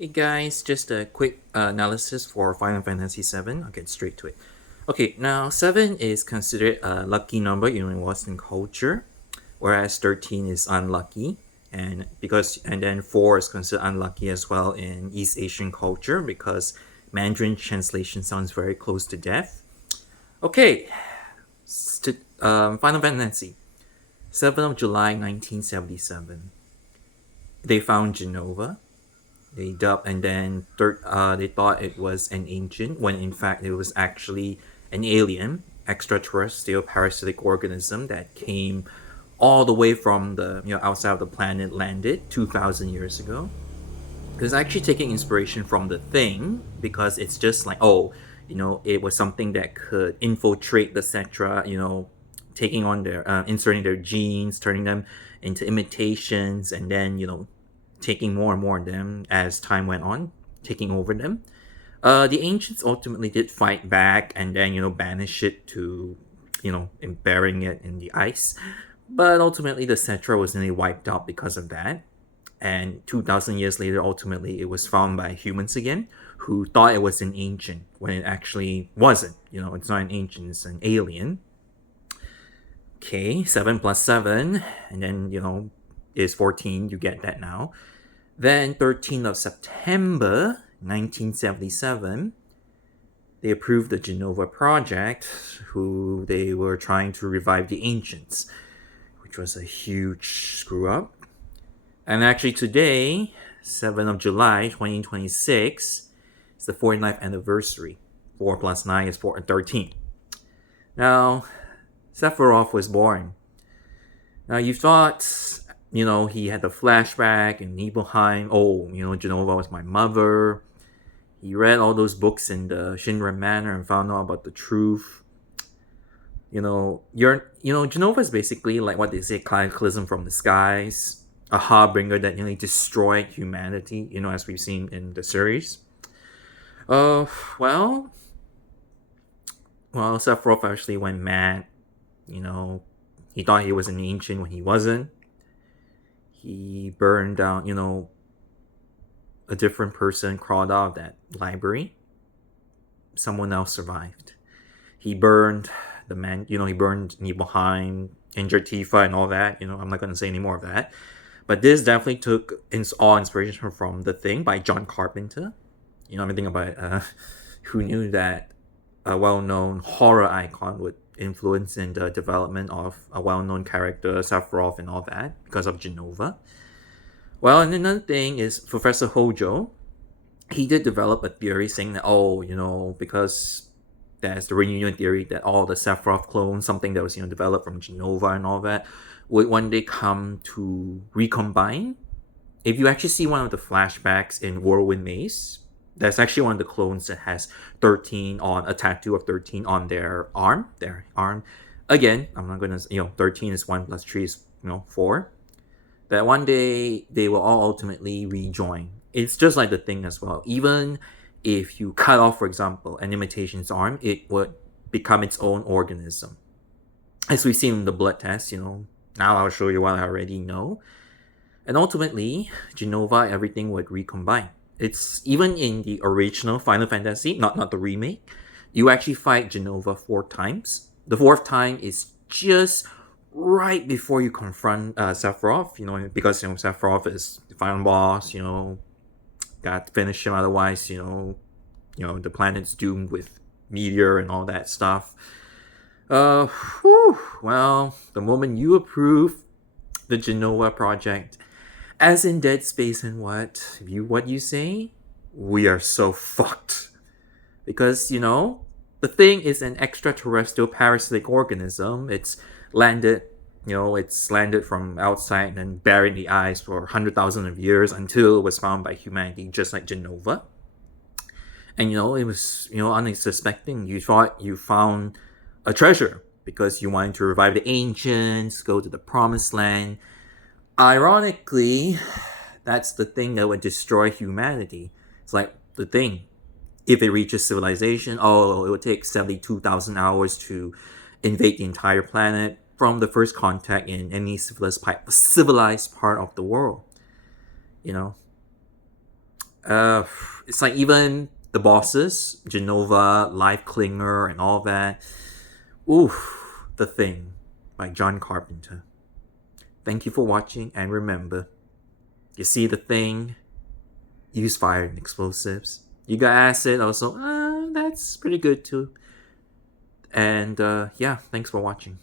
Hey guys, just a quick analysis for Final Fantasy VII. I'll get straight to it. Okay, now 7 is considered a lucky number in Western culture, whereas 13 is unlucky. And then 4 is considered unlucky as well in East Asian culture because Mandarin translation sounds very close to death. Okay, Final Fantasy 7th of July 1977. They found Jenova. They dubbed and then they thought it was an ancient when in fact it was actually an alien extraterrestrial parasitic organism that came all the way from the outside of the planet, landed 2,000 years ago. It was actually taking inspiration from the thing because it's just like, oh, it was something that could infiltrate the Cetra, taking on their inserting their genes, turning them into imitations, and then taking more and more of them as time went on, taking over them. The ancients ultimately did fight back and then banish it to burying it in the ice. But ultimately, the Cetra was nearly wiped out because of that. And 2,000 years later, ultimately, it was found by humans again, who thought it was an ancient when it actually wasn't. It's not an ancient; it's an alien. Okay, 7 plus 7, and then is 14. You get that now. Then 13th of September 1977, they approved the Jenova project, who they were trying to revive the ancients, which was a huge screw up. And actually today, 7th of July 2026, is the 49th anniversary. 4 plus 9 is 13. Now, Sephiroth was born. Now you thought, he had the flashback in Nibelheim. Oh, Jenova was my mother. He read all those books in the Shinra Manor and found out about the truth. Jenova is basically like what they say, cataclysm from the skies, a harbinger that destroyed humanity. As we've seen in the series. Uh, well, Sephiroth actually went mad. He thought he was an ancient when he wasn't. He burned down, a different person crawled out of that library. Someone else survived. He burned the man, he burned Nibelheim, injured Tifa, and all that. I'm not going to say any more of that. But this definitely took all inspiration from The Thing by John Carpenter. Everything about who knew that a well-known horror icon would influence in the development of a well-known character, Sephiroth, and all that because of Jenova. Well, and another thing is Professor Hojo. He did develop a theory saying that because there's the reunion theory that all the Sephiroth clones, something that was developed from Jenova and all that, would one day come to recombine. If you actually see one of the flashbacks in Whirlwind Maze, that's actually one of the clones that has 13 on a tattoo of 13 on their arm. Again, I'm not gonna 13 is 1 plus 3 is 4. That one day they will all ultimately rejoin. It's just like The Thing as well. Even if you cut off, for example, an imitation's arm, it would become its own organism. As we've seen in the blood test, now I'll show you what I already know. And ultimately, Jenova, everything would recombine. It's even in the original Final Fantasy, not the remake, you actually fight Jenova 4 times. The 4th time is just right before you confront Sephiroth, because Sephiroth is the final boss, got to finish him, otherwise, the planet's doomed with meteor and all that stuff. Well, the moment you approve the Jenova project, as in Dead Space and what you say, we are so fucked. Because, the Thing is an extraterrestrial parasitic organism. It's landed from outside and then buried in the ice for 100,000 of years until it was found by humanity, just like Jenova. And, it was, unsuspecting. You thought you found a treasure because you wanted to revive the ancients, go to the promised land. Ironically, that's the thing that would destroy humanity. It's like The Thing. If it reaches civilization, it would take 72,000 hours to invade the entire planet from the first contact in any civilized part of the world. Uh, it's like even the bosses, Jenova, Life Clinger, and all that. Oof, The Thing by John Carpenter. Thank you for watching, and remember, you see the thing, use fire and explosives. You got acid, also, that's pretty good too. And yeah, thanks for watching.